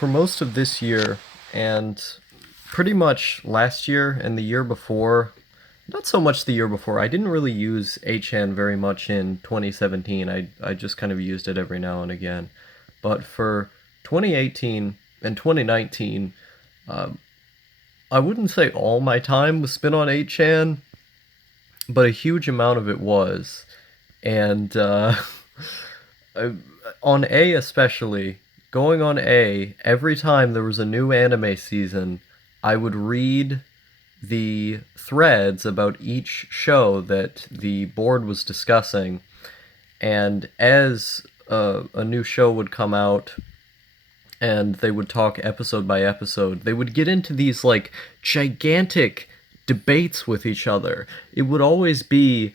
for most of this year and pretty much last year and the year before, not so much the year before. I didn't really use HN very much in 2017. I just kind of used it every now and again. But for 2018 and 2019, I wouldn't say all my time was spent on HN, but a huge amount of it was. And on A especially, going on A, every time there was a new anime season, I would read the threads about each show that the board was discussing. And as a new show would come out and they would talk episode by episode, they would get into these like gigantic debates with each other. It would always be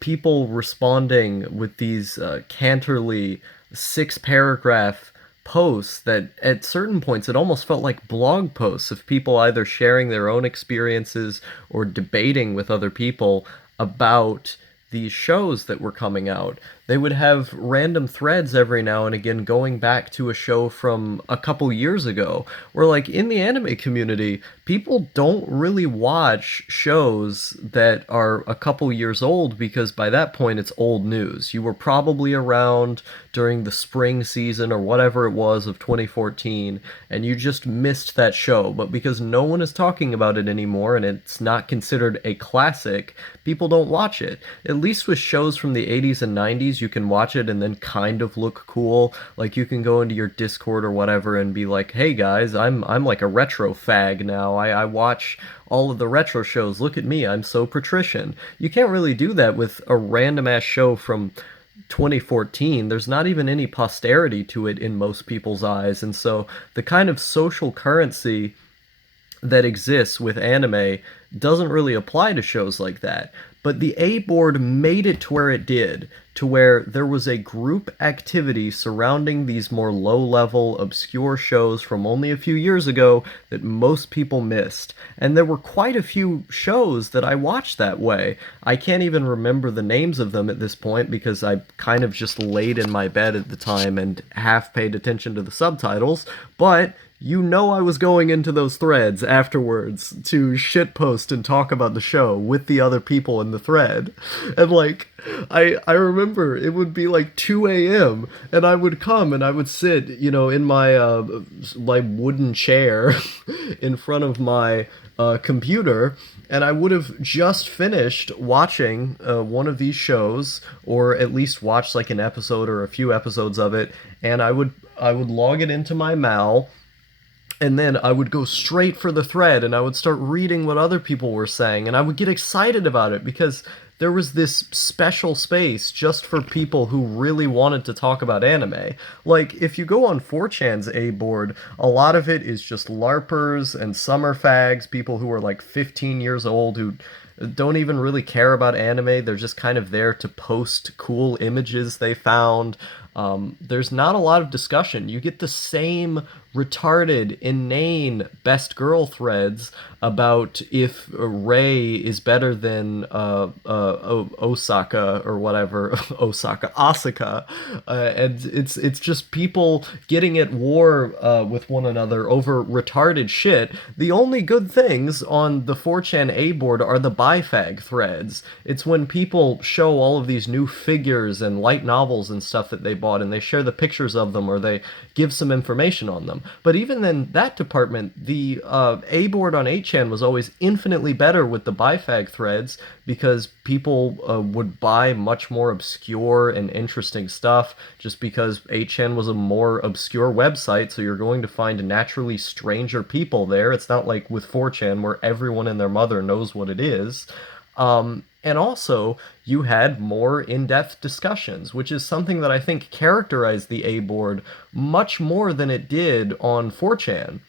people responding with these canterly 6 paragraph posts that at certain points it almost felt like blog posts of people either sharing their own experiences or debating with other people about these shows that were coming out. They would have random threads every now and again going back to a show from a couple years ago, where, like, in the anime community, people don't really watch shows that are a couple years old because by that point it's old news. You were probably around during the spring season or whatever it was of 2014, and you just missed that show. But because no one is talking about it anymore and it's not considered a classic, people don't watch it. At least with shows from the 80s and 90s, you can watch it and then kind of look cool. Like, you can go into your Discord or whatever and be like, "Hey guys, I'm like a retro fag now. I watch all of the retro shows. Look at me, I'm so patrician." You can't really do that with a random ass show from 2014. There's not even any posterity to it in most people's eyes. And so the kind of social currency that exists with anime doesn't really apply to shows like that. But the A board made it to where it did, to where there was a group activity surrounding these more low level, obscure shows from only a few years ago that most people missed. And there were quite a few shows that I watched that way. I can't even remember the names of them at this point because I kind of just laid in my bed at the time and half paid attention to the subtitles, but you know I was going into those threads afterwards to shitpost and talk about the show with the other people in the thread. And like, I remember it would be like 2 a.m. and I would come and I would sit, in my wooden chair in front of my computer, and I would have just finished watching one of these shows, or at least watched like an episode or a few episodes of it, and I would log it into my Mal, and then I would go straight for the thread and I would start reading what other people were saying, and I would get excited about it because there was this special space just for people who really wanted to talk about anime. Like, if you go on 4chan's A board, a lot of it is just LARPers and summer fags, people who are like 15 years old who don't even really care about anime. They're just kind of there to post cool images they found. There's not a lot of discussion. You get the same retarded, inane best girl threads about if Ray is better than Osaka or whatever, Asuka, and it's just people getting at war with one another over retarded shit. The only good things on the 4chan A board are the bifag threads. It's when people show all of these new figures and light novels and stuff that they bought, and they share the pictures of them or they give some information on them. But even in that department, the A board on 8chan was always infinitely better with the bifag threads because people would buy much more obscure and interesting stuff just because 8chan was a more obscure website, so you're going to find naturally stranger people there. It's not like with 4chan where everyone and their mother knows what it is. And also, you had more in-depth discussions, which is something that I think characterized the A board much more than it did on 4chan.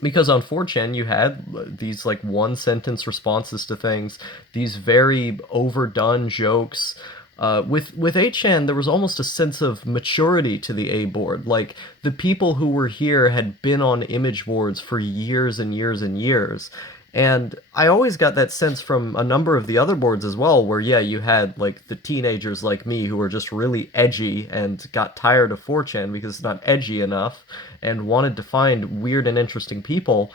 Because on 4chan you had these like one sentence responses to things, these very overdone jokes. With 8chan, there was almost a sense of maturity to the A board. Like, the people who were here had been on image boards for years and years and years, And I always got that sense from a number of the other boards as well, where, yeah, you had like the teenagers like me who were just really edgy and got tired of 4chan because it's not edgy enough and wanted to find weird and interesting people.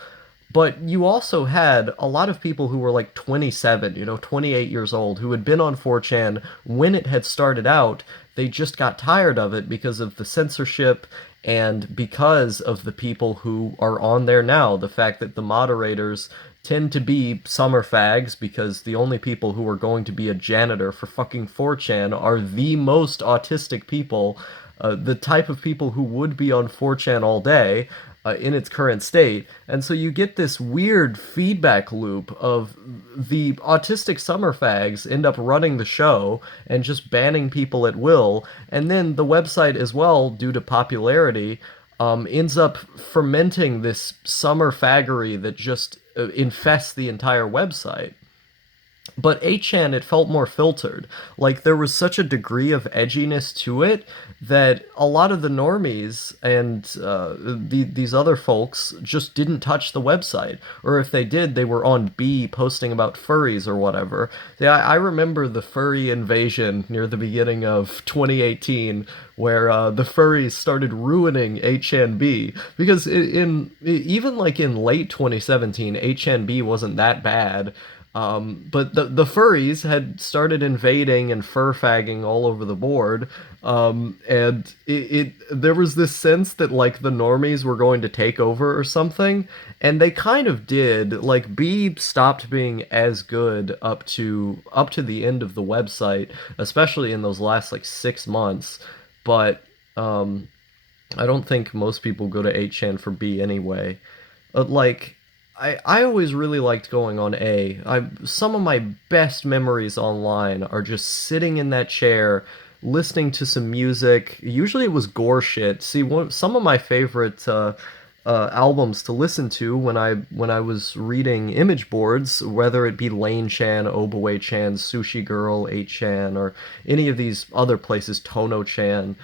But you also had a lot of people who were like 27, 28 years old, who had been on 4chan when it had started out. They just got tired of it because of the censorship and because of the people who are on there now. The fact that the moderators tend to be summer fags because the only people who are going to be a janitor for fucking 4chan are the most autistic people, the type of people who would be on 4chan all day in its current state. And so you get this weird feedback loop of the autistic summer fags end up running the show and just banning people at will. And then the website as well, due to popularity, ends up fermenting this summer faggery that just infests the entire website. But 8chan, it felt more filtered. Like there was such a degree of edginess to it that a lot of the normies and these other folks just didn't touch the website. Or if they did, they were on B posting about furries or whatever. Yeah, I remember the furry invasion near the beginning of 2018 where the furries started ruining 8chanB because even like in late 2017, 8chanB wasn't that bad. But the furries had started invading and fur fagging all over the board, and there was this sense that like the normies were going to take over or something, and they kind of did. Like B stopped being as good up to the end of the website, especially in those last like 6 months. But I don't think most people go to 8chan for B anyway. Like I always really liked going on A. Some of my best memories online are just sitting in that chair, listening to some music. Usually it was gore shit. See, some of my favorite albums to listen to when I was reading image boards, whether it be Lane Chan, Obaway Chan, Sushi Girl, 8chan, or any of these other places, Tono Chan.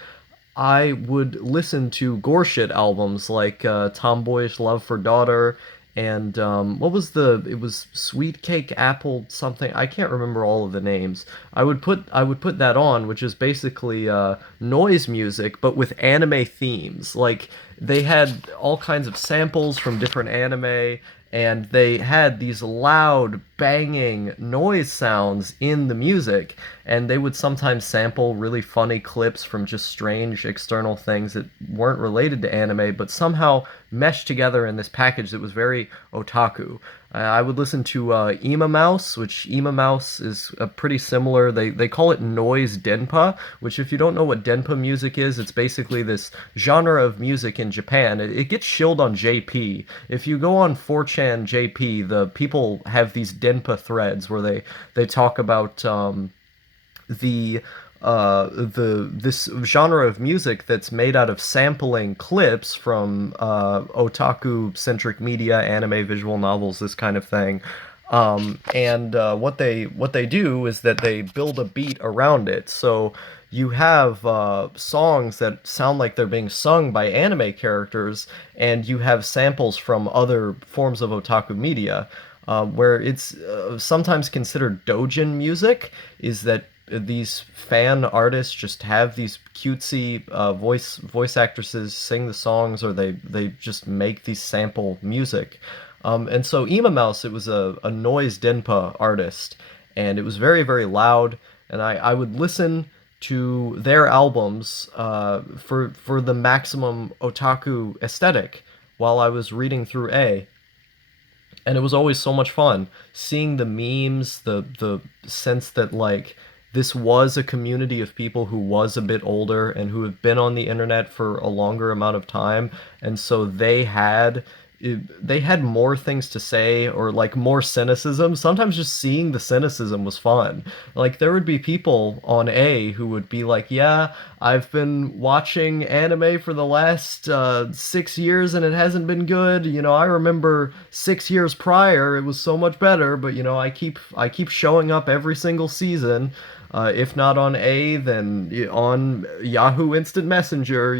I would listen to gore shit albums like Tomboyish Love for Daughter and what was it was Sweet Cake Apple something. I can't remember all of the names. I would put that on, which is basically noise music but with anime themes. Like they had all kinds of samples from different anime and they had these loud banging noise sounds in the music, and they would sometimes sample really funny clips from just strange external things that weren't related to anime but somehow meshed together in this package that was very otaku. I would listen to Ema Mouse, which Ema Mouse is a pretty similar. They call it noise denpa, which if you don't know what denpa music is, it's basically this genre of music in Japan. It gets shilled on JP. If you go on 4chan JP, the people have these denpa threads where they talk about the this genre of music that's made out of sampling clips from otaku centric media, anime, visual novels, this kind of thing. And what they do is that they build a beat around it. So you have songs that sound like they're being sung by anime characters, and you have samples from other forms of otaku media. Where it's sometimes considered dojin music, is that these fan artists just have these cutesy voice actresses sing the songs, or they just make these sample music. And so Ema Mouse, it was a noise denpa artist, and it was very very loud. And I would listen to their albums for the maximum otaku aesthetic while I was reading through A, and it was always so much fun seeing the memes, the sense that like this was a community of people who was a bit older and who have been on the internet for a longer amount of time, and so they had more things to say, or like more cynicism. Sometimes just seeing the cynicism was fun. Like there would be people on A who would be like, "Yeah, I've been watching anime for the last 6 years and it hasn't been good. I remember 6 years prior it was so much better, but I keep showing up every single season." If not on A, then on Yahoo Instant Messenger.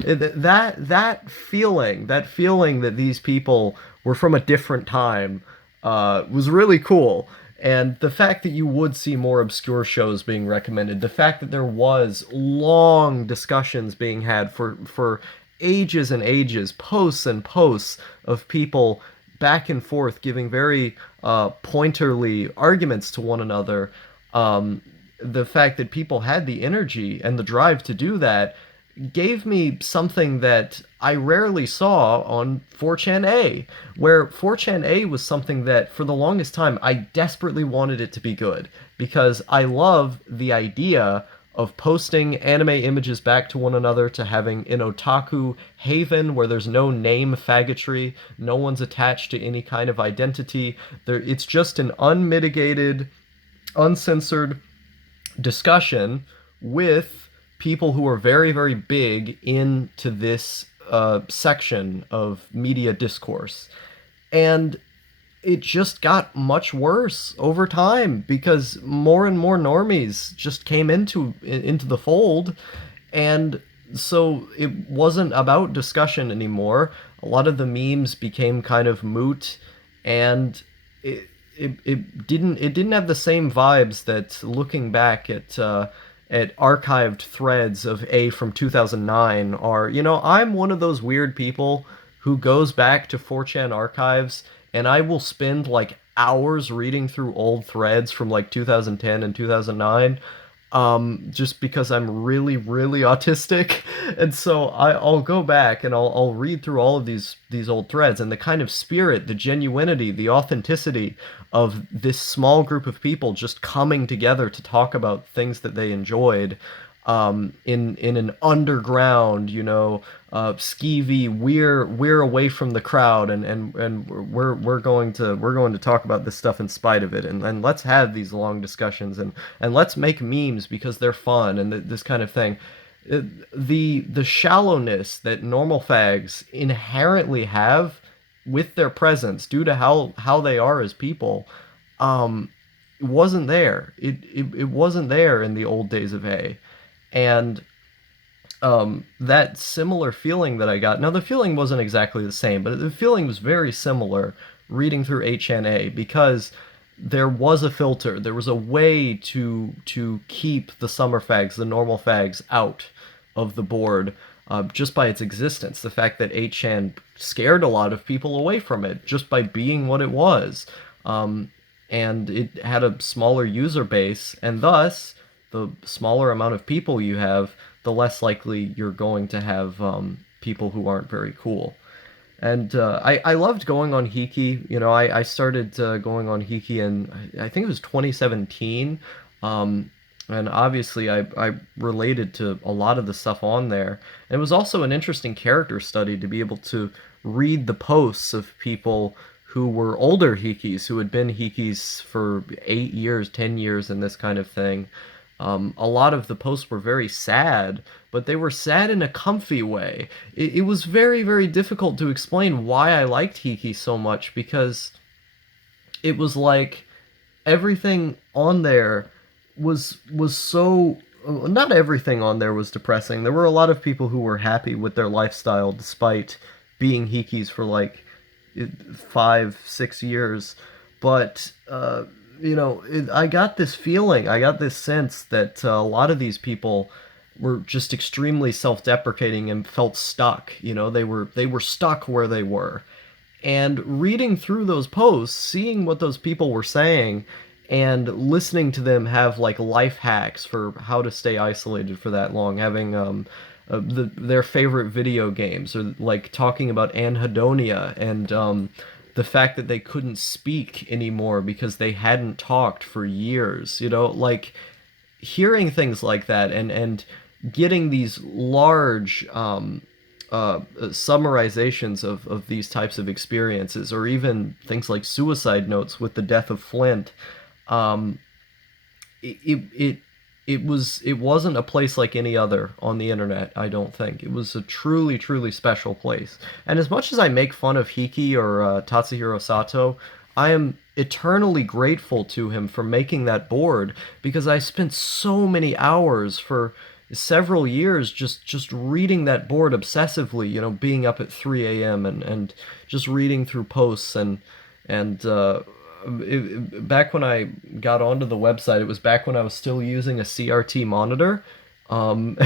That feeling that these people were from a different time, was really cool. And the fact that you would see more obscure shows being recommended, the fact that there was long discussions being had for ages and ages, posts and posts of people back and forth giving very pointerly arguments to one another. The fact that people had the energy and the drive to do that gave me something that I rarely saw on 4chan A, where 4chan A was something that for the longest time I desperately wanted it to be good because I love the idea of posting anime images back to one another, to having an otaku haven where there's no name faggotry, no one's attached to any kind of identity. It's just an unmitigated, uncensored discussion with people who are very, very big into this section of media discourse. And it just got much worse over time because more and more normies just came into the fold, and so it wasn't about discussion anymore. A lot of the memes became kind of moot, and it didn't have the same vibes that looking back at archived threads of A from 2009 are. I'm one of those weird people who goes back to 4chan archives, and I will spend like hours reading through old threads from like 2010 and 2009, just because I'm really, really autistic. And so I'll go back and I'll read through all of these old threads, and the kind of spirit, the genuinity, the authenticity of this small group of people just coming together to talk about things that they enjoyed, in an underground, skeevy, we're away from the crowd, and we're going to talk about this stuff in spite of it, and let's have these long discussions, and let's make memes because they're fun, and this kind of thing. The shallowness that normal fags inherently have with their presence due to how they are as people, um wasn't there. It wasn't there in the old days of A. And that similar feeling that I got. Now, the feeling wasn't exactly the same, but the feeling was very similar reading through HNA because there was a filter. There was a way to keep the summer fags, the normal fags, out of the board, just by its existence. The fact that 8chan scared a lot of people away from it just by being what it was. And it had a smaller user base, and thus the smaller amount of people you have, the less likely you're going to have people who aren't very cool. And I loved going on Hiki. I started going on Hiki in, I think it was 2017. And obviously, I related to a lot of the stuff on there. And it was also an interesting character study to be able to read the posts of people who were older Hikis, who had been Hikis for 8 years, 10 years, and this kind of thing. A lot of the posts were very sad, but they were sad in a comfy way. It was very, very difficult to explain why I liked Hiki so much because it was like everything on there was so, not everything on there was depressing. There were a lot of people who were happy with their lifestyle despite being Hikis for like 5, 6 years, but I got this feeling, I got this sense that a lot of these people were just extremely self-deprecating and felt stuck. They were stuck where they were. And reading through those posts, seeing what those people were saying, and listening to them have like life hacks for how to stay isolated for that long, having their favorite video games, or like talking about anhedonia, and the fact that they couldn't speak anymore because they hadn't talked for years. Like hearing things like that, and getting these large summarizations of these types of experiences, or even things like suicide notes with the death of Flint. um, it wasn't a place like any other on the internet. I don't think it was a truly, truly special place. And as much as I make fun of Hiki or Tatsuhiro Sato, I am eternally grateful to him for making that board, because I spent so many hours for several years just reading that board obsessively, being up at 3 a.m. and just reading through posts, and And back when I got onto the website, it was back when I was still using a CRT monitor. Um,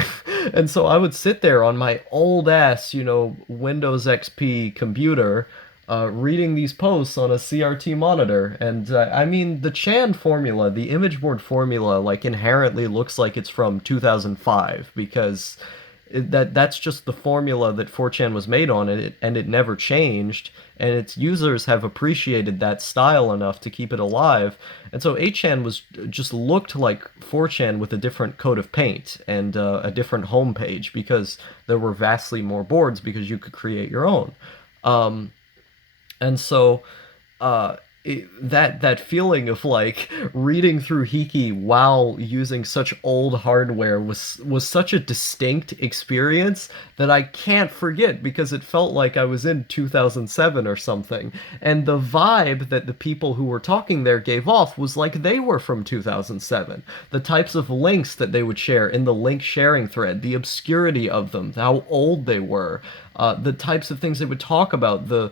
and so I would sit there on my old ass, Windows XP computer, reading these posts on a CRT monitor. And I mean, the Chan formula, the image board formula, like inherently looks like it's from 2005 because that's just the formula that 4chan was made on, and it never changed, and its users have appreciated that style enough to keep it alive. And so 8chan was just looked like 4chan with a different coat of paint and a different homepage because there were vastly more boards because you could create your own. Um, and so uh, that feeling of like reading through Hiki while using such old hardware was such a distinct experience that I can't forget because it felt like I was in 2007 or something. And the vibe that the people who were talking there gave off was like they were from 2007. The types of links that they would share in the link sharing thread, the obscurity of them, how old they were, the types of things they would talk about, the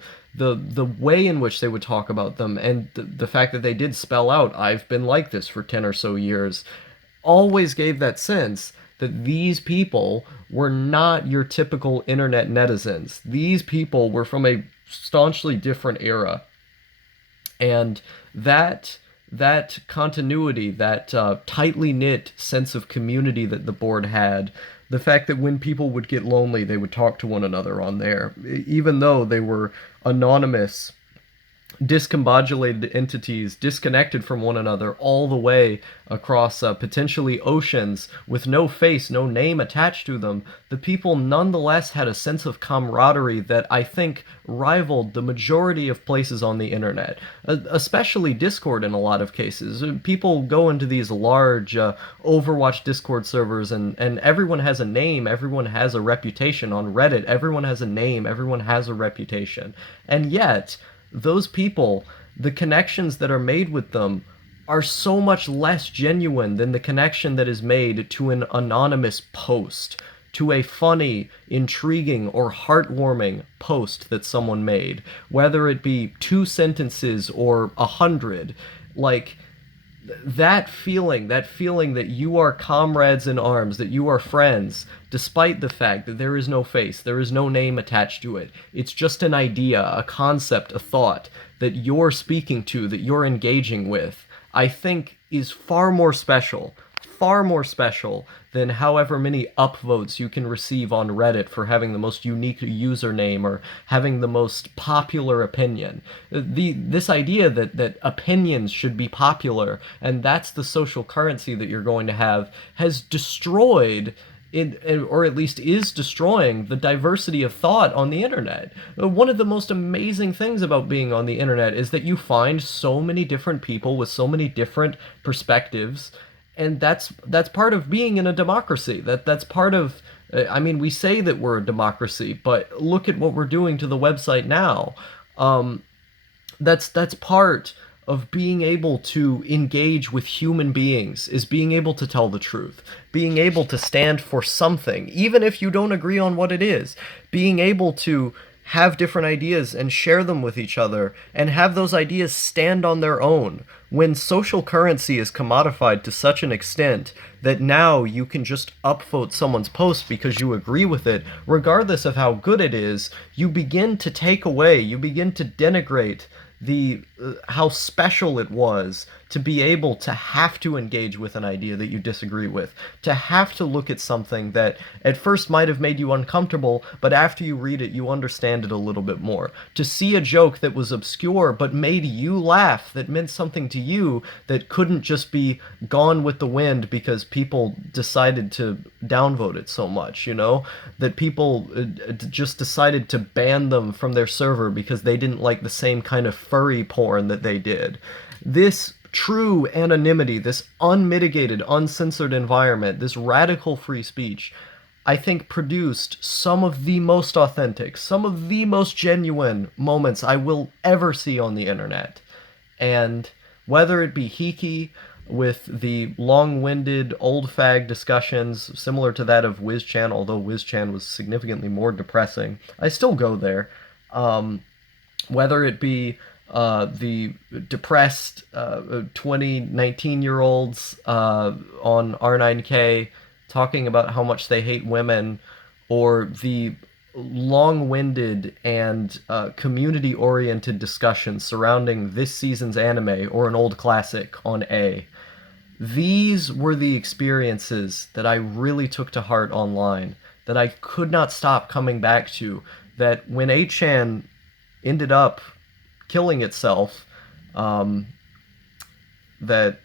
way in which they would talk about them, and the fact that they did spell out "I've been like this for 10 or so years," always gave that sense that these people were not your typical internet netizens. These people were from a staunchly different era, and that continuity, that tightly knit sense of community that the board had, the fact that when people would get lonely, they would talk to one another on there, even though they were anonymous, discombobulated entities disconnected from one another all the way across potentially oceans with no face, no name attached to them, the people nonetheless had a sense of camaraderie that I think rivaled the majority of places on the internet, especially Discord in a lot of cases. People go into these large Overwatch Discord servers, and everyone has a name, everyone has a reputation. On Reddit, everyone has a name, everyone has a reputation. And yet, those people, the connections that are made with them are so much less genuine than the connection that is made to an anonymous post, to a funny, intriguing, or heartwarming post that someone made, whether it be 2 sentences or 100. Like, that feeling that you are comrades in arms, that you are friends, despite the fact that there is no face, there is no name attached to it. It's just an idea, a concept, a thought that you're speaking to, that you're engaging with, I think is far more special than however many upvotes you can receive on Reddit for having the most unique username or having the most popular opinion. This idea that opinions should be popular and that's the social currency that you're going to have has destroyed it, or at least is destroying the diversity of thought on the internet. One of the most amazing things about being on the internet is that you find so many different people with so many different perspectives, and that's part of being in a democracy. That's part of I mean, we say that we're a democracy, but look at what we're doing to the website now. Um, that's part of being able to engage with human beings, is being able to tell the truth, being able to stand for something even if you don't agree on what it is, being able to have different ideas and share them with each other and have those ideas stand on their own. When social currency is commodified to such an extent that now you can just upvote someone's post because you agree with it, regardless of how good it is, you begin to take away, you begin to denigrate the how special it was to be able to have to engage with an idea that you disagree with, to have to look at something that at first might have made you uncomfortable, but after you read it, you understand it a little bit more. To see a joke that was obscure but made you laugh, that meant something to you, that couldn't just be gone with the wind because people decided to downvote it so much, that people just decided to ban them from their server because they didn't like the same kind of furry porn that they did. This true anonymity, this unmitigated, uncensored environment, this radical free speech, I think produced some of the most authentic, some of the most genuine moments I will ever see on the internet. And whether it be Hiki with the long-winded old fag discussions similar to that of WizChan, although WizChan was significantly more depressing, I still go there. Whether it be the depressed 20, 19-year-olds on R9K talking about how much they hate women, or the long-winded and community-oriented discussions surrounding this season's anime or an old classic on A. These were the experiences that I really took to heart online, that I could not stop coming back to, that when 8chan ended up killing itself, um, that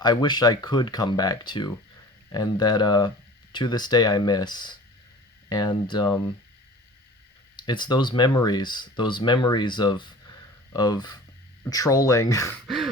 I wish I could come back to, and that to this day I miss. And it's those memories of trolling,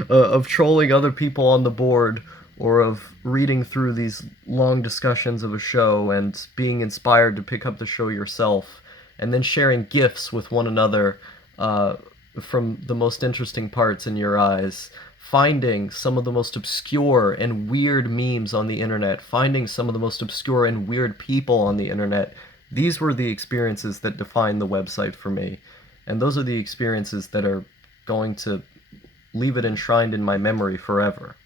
of trolling other people on the board, or of reading through these long discussions of a show and being inspired to pick up the show yourself, and then sharing gifs with one another uh, from the most interesting parts in your eyes. Finding some of the most obscure and weird memes on the internet, finding some of the most obscure and weird people on the internet. These were the experiences that define the website for me. And those are the experiences that are going to leave it enshrined in my memory forever.